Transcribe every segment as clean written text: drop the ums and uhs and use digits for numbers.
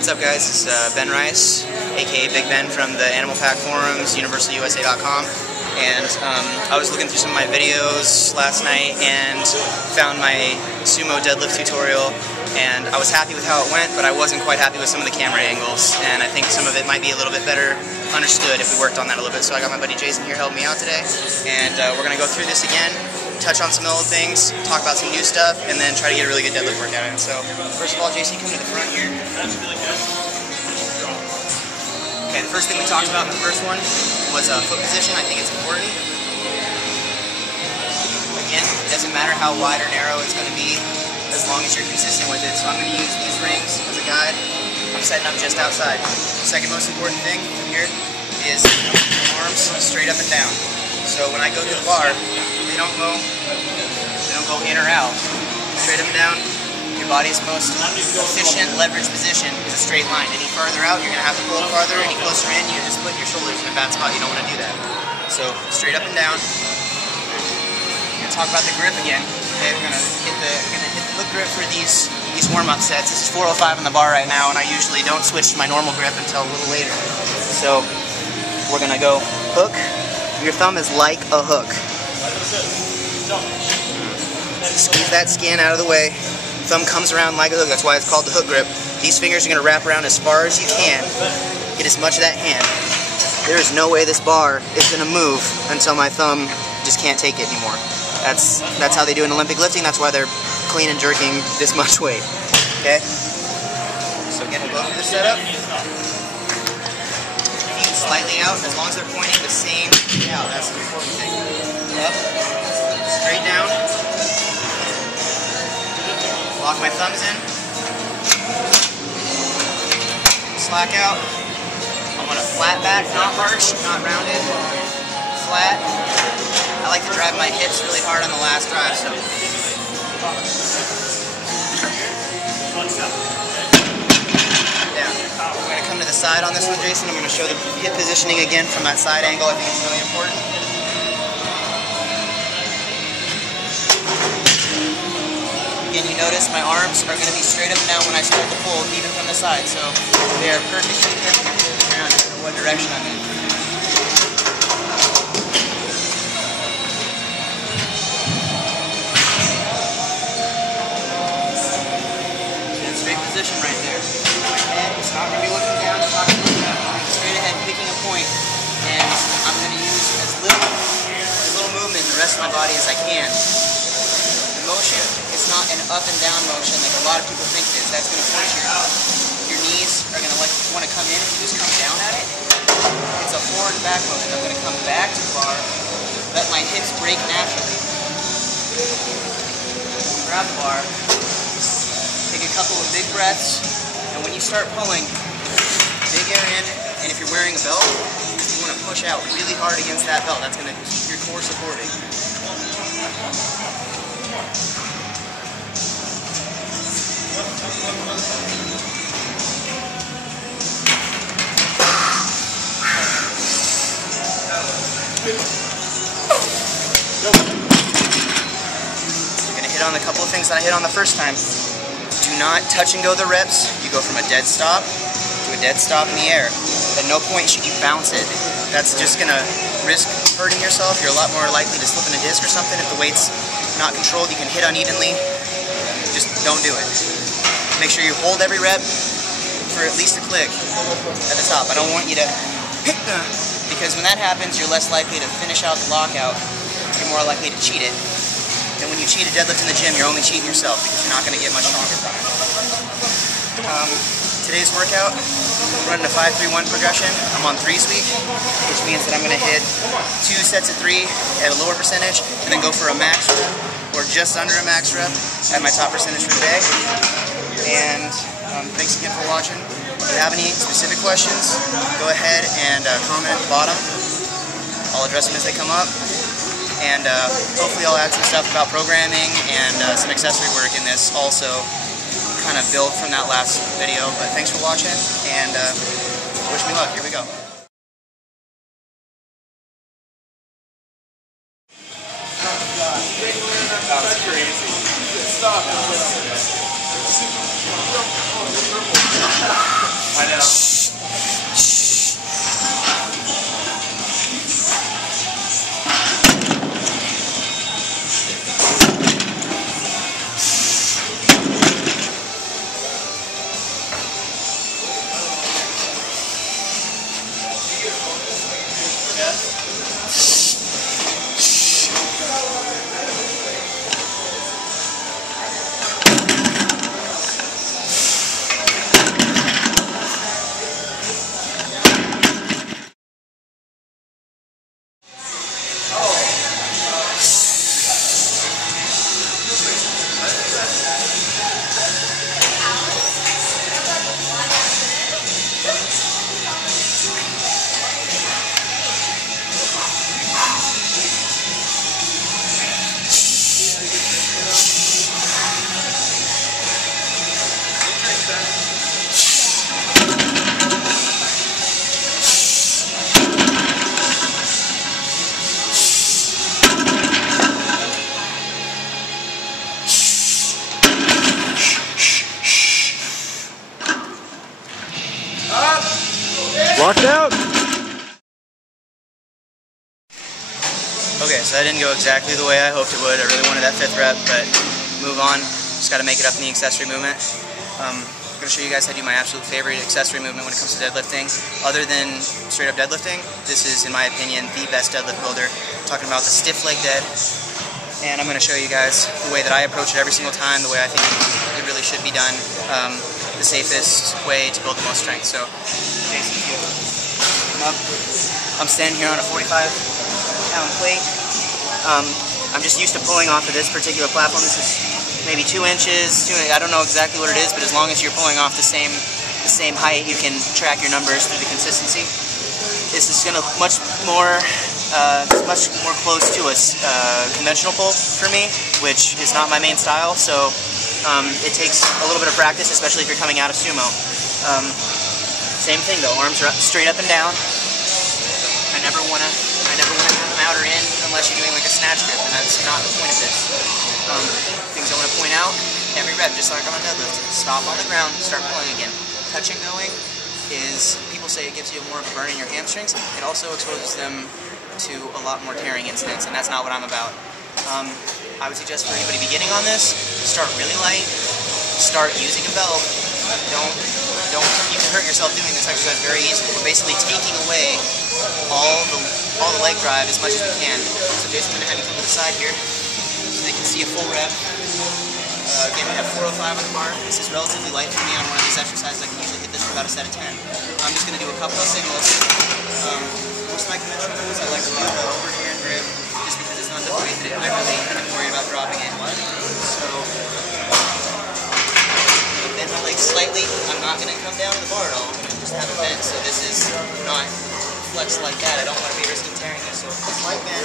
What's up, guys? It's Ben Rice, aka Big Ben from the Animal Pack forums, universalusa.com, and I was looking through some of my videos last night and found my Sumo deadlift tutorial, and I was happy with how it went, but I wasn't quite happy with some of the camera angles, and I think some of it might be a little bit better understood if we worked on that a little bit. So I got my buddy Jason here helping me out today, and we're going to go through this again, touch on some little things, talk about some new stuff, and then try to get a really good deadlift workout in. So first of all, Jason, come to the front here. Okay, the first thing we talked about in the first one was foot position. I think it's important. Again, it doesn't matter how wide or narrow it's going to be as long as you're consistent with it. So I'm going to use these rings as a guide. I'm setting up just outside. The second most important thing from here is arms straight up and down. So when I go to the bar, they don't go in or out. Straight up and down. Your body's most efficient leverage position is a straight line. Any farther out, you're going to have to pull it farther. Any closer in, you're just putting your shoulders in a bad spot. You don't want to do that. So straight up and down. We're going to talk about the grip again. Okay, we're going to hit the hook grip for these warm-up sets. This is 405 in the bar right now, and I usually don't switch to my normal grip until a little later. So we're going to go hook. Your thumb is like a hook. Squeeze that skin out of the way. Thumb comes around like a hook. That's why it's called the hook grip. These fingers are going to wrap around as far as you can. Get as much of that hand. There is no way this bar is going to move until my thumb just can't take it anymore. That's how they do in Olympic lifting. That's why they're clean and jerking this much weight. Okay? So again, we'll go through the setup. Feet slightly out, as long as they're pointing the same out. That's the important thing. Up, straight down. Lock my thumbs in. Slack out. I want a flat back, not arched, not rounded. Flat. I like to drive my hips really hard on the last drive, so. Down. We're going to come to the side on this one, Jason. I'm going to show the hip positioning again from that side angle. I think it's really important. Again, you notice my arms are going to be straight up and down when I start to pull, even from the side. So they are perfectly around what direction I'm in. Straight position right there. My head is not going to be looking down, it's not going to be looking up. I'm straight ahead picking a point, and I'm going to use as little movement in the rest of my body as I can. The motion is not an up and down motion like a lot of people think it is. That's going to push your knees are going to want to come in. If you just come down at it, it's a forward and back motion. I'm going to come back to the bar, let my hips break naturally. Grab the bar. Take a couple of big breaths, and when you start pulling, big air in, and if you're wearing a belt, you want to push out really hard against that belt. That's going to keep your core supported. We're going to hit on a couple of things that I hit on the first time. Do not touch and go the reps. You go from a dead stop to a dead stop in the air. At no point should you bounce it. That's just going to risk hurting yourself. You're a lot more likely to slip in a disc or something. If the weight's not controlled, you can hit unevenly. Just don't do it. Make sure you hold every rep for at least a click at the top. I don't want you to because when that happens, you're less likely to finish out the lockout. You're more likely to cheat it. And when you cheat a deadlift in the gym, you're only cheating yourself because you're not going to get much stronger from it. Today's workout, I'm running a 5-3-1 progression. I'm on 3s week, which means that I'm going to hit 2 sets of 3 at a lower percentage, and then go for a max rep, or just under a max rep, at my top percentage for the day. And thanks again for watching. If you have any specific questions, go ahead and comment at the bottom. I'll address them as they come up. And hopefully I'll add some stuff about programming and some accessory work in this also, kind of build from that last video. But thanks for watching, and wish me luck. Here we go. That was crazy. Stop. Locked out. Okay, so that didn't go exactly the way I hoped it would. I really wanted that 5th rep, but move on. Just got to make it up in the accessory movement. I'm going to show you guys how to do my absolute favorite accessory movement when it comes to deadlifting. Other than straight up deadlifting, this is, in my opinion, the best deadlift builder. I'm talking about the stiff leg dead. And I'm going to show you guys the way that I approach it every single time, the way I think it really should be done, the safest way to build the most strength. So, basically, I'm standing here on a 45-pound plate. I'm just used to pulling off of this particular platform. This is maybe 2 inches. I don't know exactly what it is, but as long as you're pulling off the same height, you can track your numbers through the consistency. This is going to much more close to a conventional pull for me, which is not my main style. So it takes a little bit of practice, especially if you're coming out of sumo. Same thing though, arms are straight up and down. I never want to have them out or in unless you're doing like a snatch grip, and that's not the point of this. Things I want to point out, every rep, just like on a deadlift, stop on the ground, start pulling again. Touching going is, people say it gives you more of a burn in your hamstrings. It also exposes them to a lot more tearing incidents, and that's not what I'm about. I would suggest for anybody beginning on this, start really light, start using a belt. You can hurt yourself doing this exercise very easily. We're basically taking away all the leg drive as much as we can. So Jason, I'm going to have you come to the side here so they can see a full rep. Again, we have 405 on the bar. This is relatively light for me on one of these exercises. I can usually hit this for about a set of 10. I'm just going to do a couple of singles. Most of my conventional moves, I like to do the overhand grip, just because it's not the way that I really am worried about dropping it. So, bend my legs slightly. I'm not going to come down to the bar at all. I'm going to just have it bent. So this is not flexed like that. I don't want to be risking tearing this. So slight bend.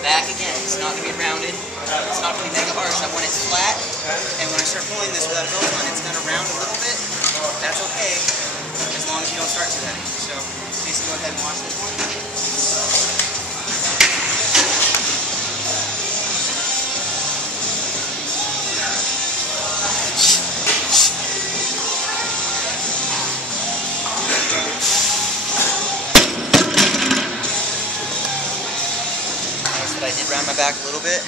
Back again. It's not going to be rounded. It's not going to be mega arch. I want it flat. And when I start pulling this without a belt on, it's going to round a little bit. That's okay, as long as you don't start too heavy. So, Jason, go ahead and watch this one. Notice that I did round my back a little bit,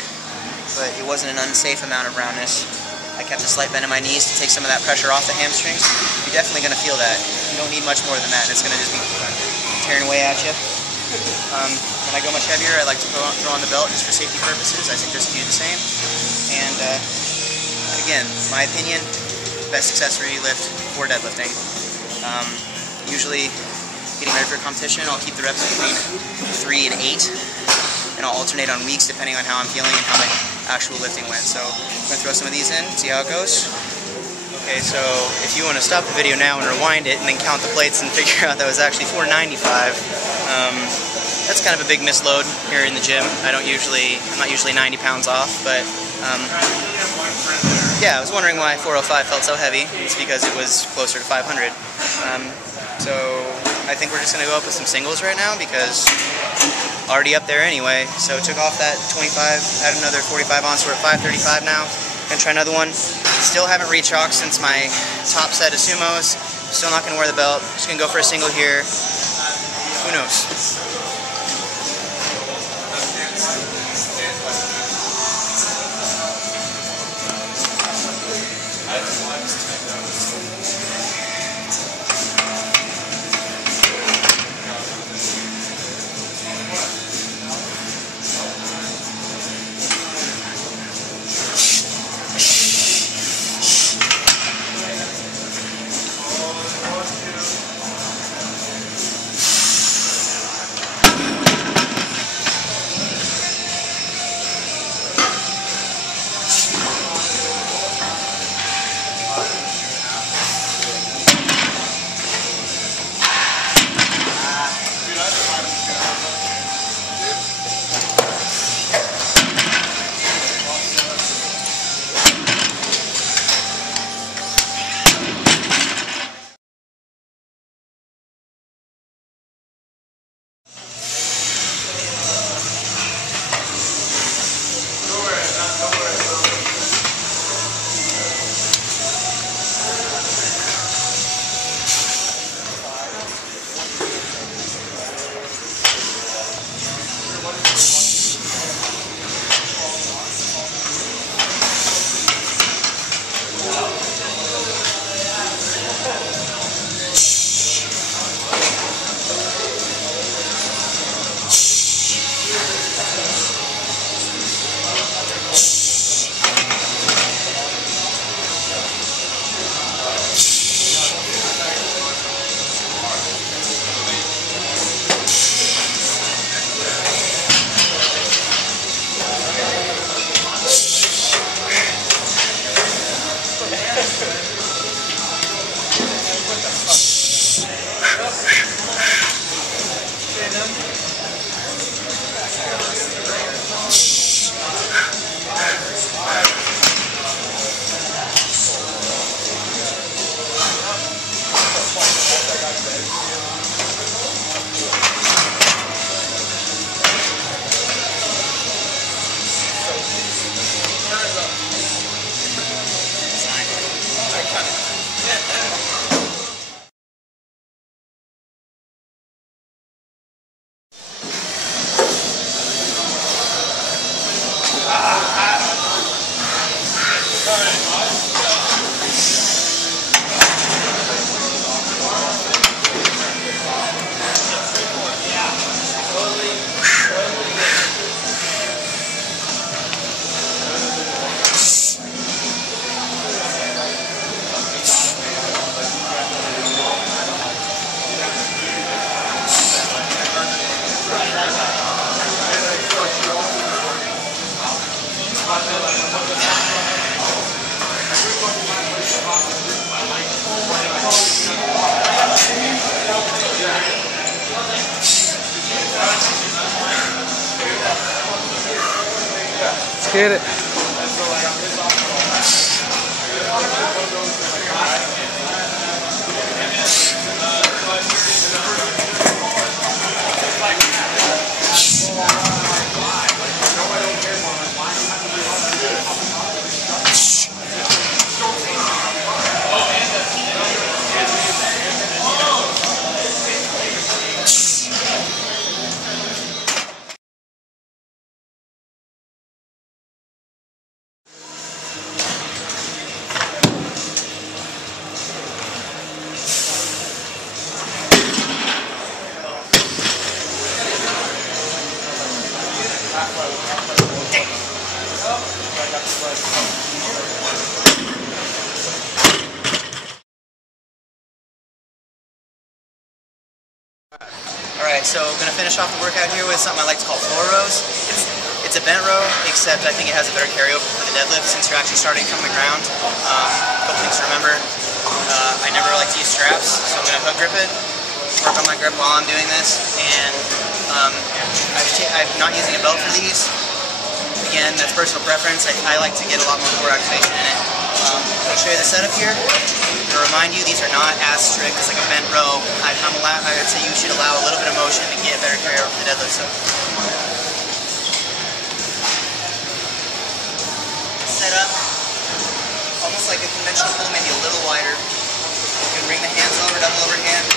but it wasn't an unsafe amount of roundness. I kept a slight bend in my knees to take some of that pressure off the hamstrings. You're definitely going to feel that. You don't need much more than that. It's going to just be tearing away at you. When I go much heavier, I like to throw on the belt just for safety purposes. I suggest you do the same. And again, my opinion, best accessory lift for deadlifting. Usually, getting ready for a competition, I'll keep the reps between 3 and 8. And I'll alternate on weeks depending on how I'm feeling and how my actual lifting went. So I'm going to throw some of these in, see how it goes. Okay, so if you want to stop the video now and rewind it and then count the plates and figure out that was actually 495, that's kind of a big misload here in the gym. I'm not usually 90 pounds off, but yeah, I was wondering why 405 felt so heavy. It's because it was closer to 500. So I think we're just going to go up with some singles right now because already up there anyway. So took off that 25, add another 45 on, so we're at 535 now. Gonna try another one. Still haven't rechalked since my top set of sumos. Still not gonna wear the belt. Just gonna go for a single here. Who knows? Hit it. Alright, so I'm going to finish off the workout here with something I like to call floor rows. It's a bent row, except I think it has a better carryover for the deadlift since you're actually starting from the ground. A couple things to remember. I never like to use straps, so I'm going to hook grip it, work on my grip while I'm doing this, and I'm not using a belt for these. Again, that's personal preference. I like to get a lot more core activation in it. I'll show you the setup here. To remind you, these are not as strict as like a bent row. I would say you should allow a little bit of motion to get better carryover for the deadlift. So set up almost like a conventional pull, maybe a little wider. You can bring the hands over, double overhand.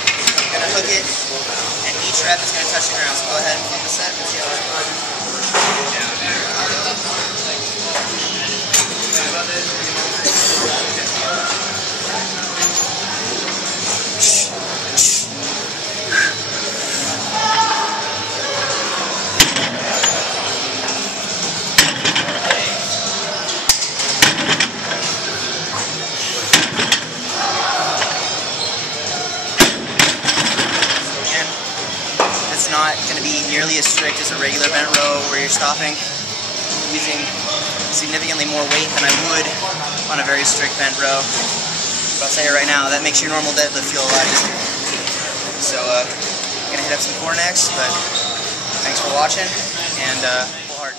You're going to hook it, and each rep is going to touch the ground. So go ahead and flip the set and see how it goes. It's not going to be nearly as strict as a regular bent row where you're stopping using significantly more weight than I would on a very strict bent row. But I'll tell you right now, that makes your normal deadlift feel a lot easier. So I'm going to hit up some core next, but thanks for watching, and pull hard.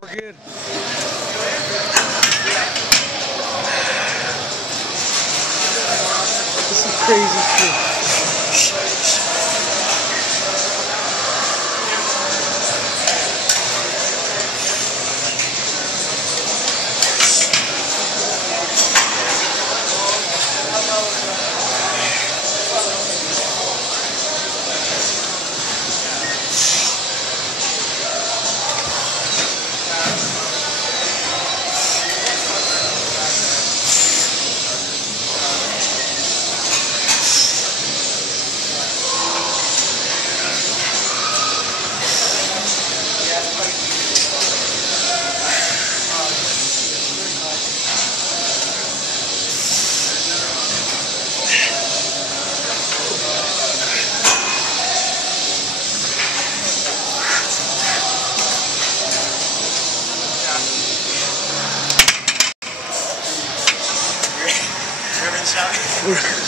We're good. This is crazy shit. Shot.